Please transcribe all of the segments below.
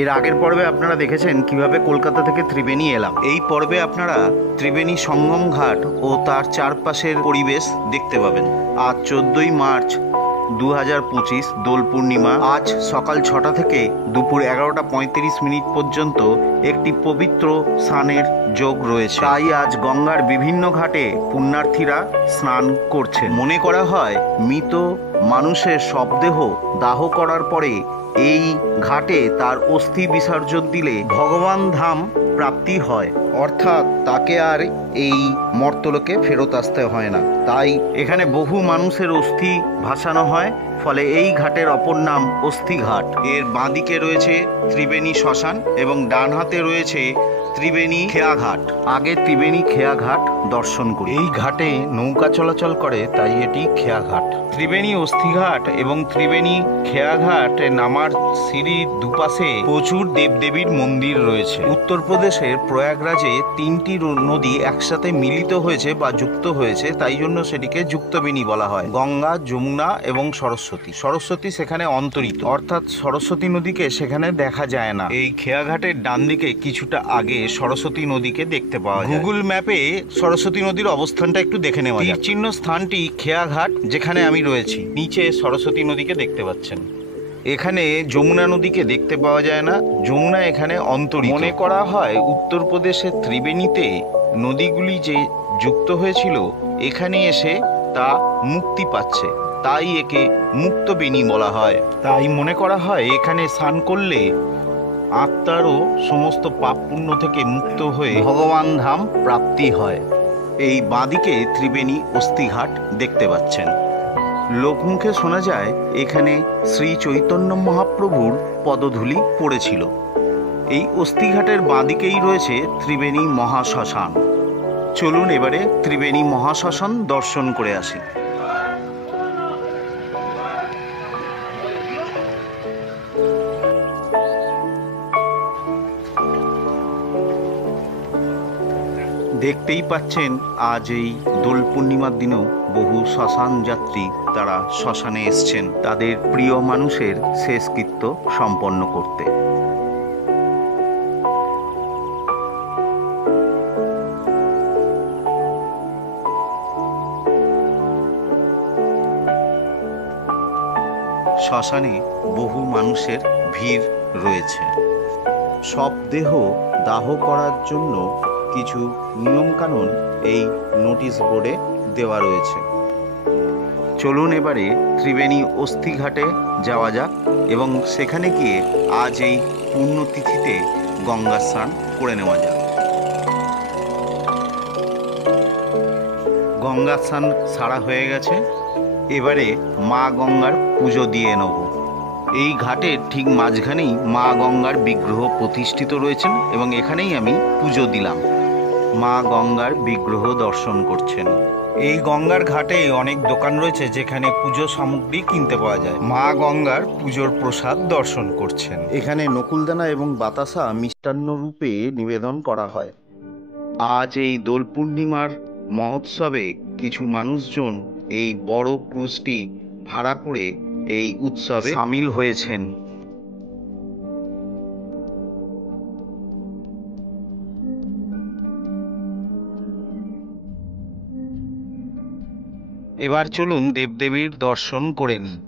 এর আগের পর্বে আপনারা দেখেছেন কিভাবে কলকাতা থেকে ত্রিবেণী এলাম। এই পর্বে আপনারা ত্রিবেণী সঙ্গম ঘাট ও তার চারপাশের পরিবেশ দেখতে পাবেন। আজ 14ই মার্চ 2025 দোল পূর্ণিমা। আজ সকাল 6টা থেকে দুপুর 11:35 পর্যন্ত একটি পবিত্র স্নানের যোগ রয়েছে। তাই আজ গঙ্গার বিভিন্ন ঘাটে পুণ্যার্থীরা স্নান করছে। মনে করা হয় মৃত মানুষের শবদেহ দাহ করার পরে এই ঘাটে তার অস্থি বিসর্জন দিলে ভগবান ধাম প্রাপ্তি হয়, অর্থাৎ তাকে আর এই মর্তলোকে ফেরত আসতে হয় না। তাই এখানে বহু মানুষের অস্থি ভাসানো হয়, ফলে এই ঘাটের অপর নাম অস্থি ঘাট। এর বাঁদিকে রয়েছে ত্রিবেণী শ্মশান এবং ডান হাতে রয়েছে ত্রিবেণী খেয়াঘাট। আগে ত্রিবেণী খেয়াঘাট দর্শন করি। এই ঘাটে নৌকা চলাচল করে, তাই এটি খেয়াঘাট। ত্রিবেণী অস্থিঘাট এবং ত্রিবেণী খেয়াঘাট নামার সিঁড়ির দুপাশে প্রচুর দেবদেবীর মন্দির রয়েছে। উত্তরপ্রদেশের প্রয়াগরাজে 3টি নদী একসাথে মিলিত হয়েছে বা যুক্ত হয়েছে, তাই জন্য সেটিকে যুক্তবেণী বলা হয়। গঙ্গা, যমুনা এবং সরস্বতী। সরস্বতী সেখানে অন্তরিত, অর্থাৎ সরস্বতী নদীকে সেখানে দেখা যায় না। এই খেয়াঘাটের ডান দিকে কিছুটা আগে সরস্বতী নদীকে দেখতে পাওয়া যায়। গুগল ম্যাপে সরস্বতী নদীর অবস্থানটা একটু দেখে নেওয়া যায়। চিহ্ন স্থানটি খেয়াঘাট, যেখানে আমি রয়েছি। নিচে সরস্বতী নদীকে দেখতে পাচ্ছেন। এখানে যমুনা নদীকে দেখতে পাওয়া যায় না, যমুনা এখানে অন্তরিত। মনে করা হয় উত্তরপ্রদেশের ত্রিবেণীতে নদীগুলি যে যুক্ত হয়েছিল, এখানে এসে তা মুক্তি পাচ্ছে, তাই একে মুক্তবেণী বলা হয়। তাই মনে করা হয় এখানে স্নান করলে আত্মারও সমস্ত পাপ পুণ্য থেকে মুক্ত হয়ে ভগবান ধাম প্রাপ্তি হয়। এই বাঁদিকে ত্রিবেণী অস্থিঘাট দেখতে পাচ্ছেন। লোকমুখে শোনা যায় এখানে শ্রী চৈতন্য মহাপ্রভুর পদধূলি পড়েছিল। এই অস্থিঘাটের বাঁদিকেই রয়েছে ত্রিবেণী মহাশ্মশান। চলুন এবারে ত্রিবেণী মহাশ্মশান দর্শন করে আসি। দেখতেই পাচ্ছেন আজ এই দোল পূর্ণিমার দিনেও বহু শ্মশান যাত্রী তারা শ্মশানে এসছেন তাদের প্রিয় মানুষের শেষকৃত্য সম্পন্ন করতে। শ্মশানে বহু মানুষের ভিড় রয়েছে। সব দেহ দাহ করার জন্য কিছু নিয়মকানুন এই নোটিশ বোর্ডে দেওয়া রয়েছে। চলুন এবারে ত্রিবেণী অস্থিঘাটে যাওয়া যাক এবং সেখানে গিয়ে আজ এই পুণ্যতিথিতে গঙ্গা স্নান করে নেওয়া যাক। গঙ্গা স্নান সারা হয়ে গেছে, এবারে মা গঙ্গার পুজো দিয়ে নেব। এই ঘাটের ঠিক মাঝখানেই মা গঙ্গার বিগ্রহ প্রতিষ্ঠিত রয়েছেন এবং এখানেই আমি পুজো দিলাম। মা গঙ্গার বিগ্রহ দর্শন করছেন। এই গঙ্গার ঘাটে অনেক দোকান রয়েছে যেখানে পুজো সামগ্রী কিনতে পাওয়া যায়। মা গঙ্গার পুজোর প্রসাদ দর্শন করছেন। এখানে নকুলদানা এবং বাতাসা মিষ্টান্ন রূপে নিবেদন করা হয়। আজ এই দোল পূর্ণিমার মহোৎসবে কিছু মানুষজন এই বড় ক্রুজটি ভাড়া করে এই উৎসবে সামিল হয়েছেন। এবার চলুন দেবদেবীর দর্শন করে নিই।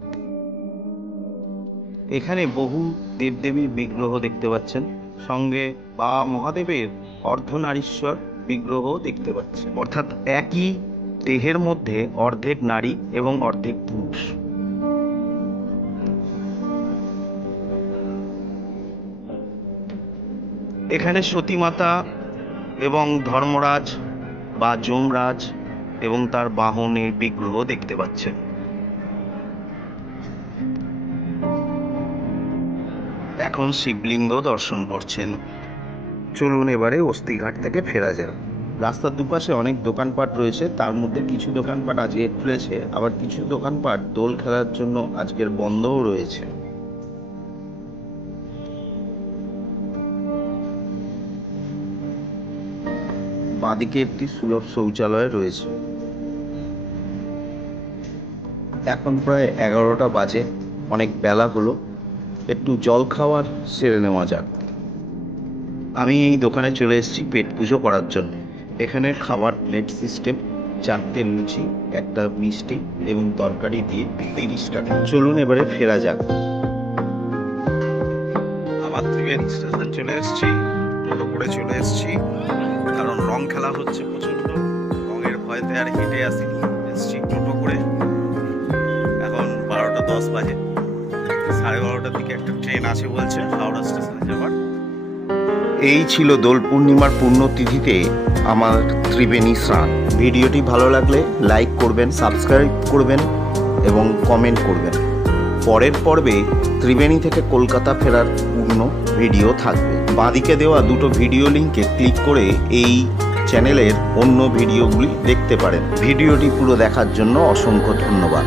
এখানে বহু দেবদেবীর বিগ্রহ দেখতে পাচ্ছেন, সঙ্গে বাবা মহাদেবের অর্ধনারীশ্বর বিগ্রহ দেখতে পাচ্ছেন, অর্থাৎ একই দেহের মধ্যে অর্ধেক নারী এবং অর্ধেক পুরুষ। এখানে সতীমাতা এবং ধর্মরাজ বা যমরাজ এবং তার বাহনের বিগ্রহ দেখতে পাচ্ছেন। এখন শিবলিঙ্গ দর্শন করছেন। চলুন এবারে অস্থিঘাট থেকে ফেরা যাক। রাস্তার দুপাশে অনেক দোকানপাট রয়েছে, তার মধ্যে কিছু দোকানপাট আজকে খুলেছে, আবার কিছু দোকানপাট দোল খেলার জন্য আজকের বন্ধও রয়েছে। বাঁদিকে একটি সুলভ শৌচালয় রয়েছে। এখন প্রায় 11টা বাজে, অনেক বেলা হলো একটু জল খাওয়ার সেরে নেওয়া যাক। আমি এই দোকানে চলে এসেছি পেট পুজো করার জন্য। এখানে খাবার প্লেট সিস্টেম, 4টে লুচি, একটা মিষ্টি এবং তরকারি দিয়ে 30 টাকা। চলুন এবারে ফেরা যাক। আবার ত্রিবেণী স্টেশন চলে এসেছি, টোটো করে চলে এসেছি, কারণ রং খেলা হচ্ছে প্রচণ্ড। রঙের ভয়তে আর হেঁটে আসিনি, এসেছি টোটো করে। এখন 12টা 10 বাজে। 12:30টার দিকে একটা ট্রেন আছে বলছে হাওড়া স্টেশনে যাবার। এই ছিল দোল পূর্ণিমার পুণ্যতিথিতে আমার ত্রিবেণী স্নান। ভিডিওটি ভালো লাগলে লাইক করবেন, সাবস্ক্রাইব করবেন এবং কমেন্ট করবেন। পরের পর্বে ত্রিবেণী থেকে কলকাতা ফেরার পূর্ণ ভিডিও থাকবে। বাঁদিকে দেওয়া দুটো ভিডিও লিঙ্কে ক্লিক করে এই চ্যানেলের অন্য ভিডিওগুলি দেখতে পারেন। ভিডিওটি পুরো দেখার জন্য অসংখ্য ধন্যবাদ।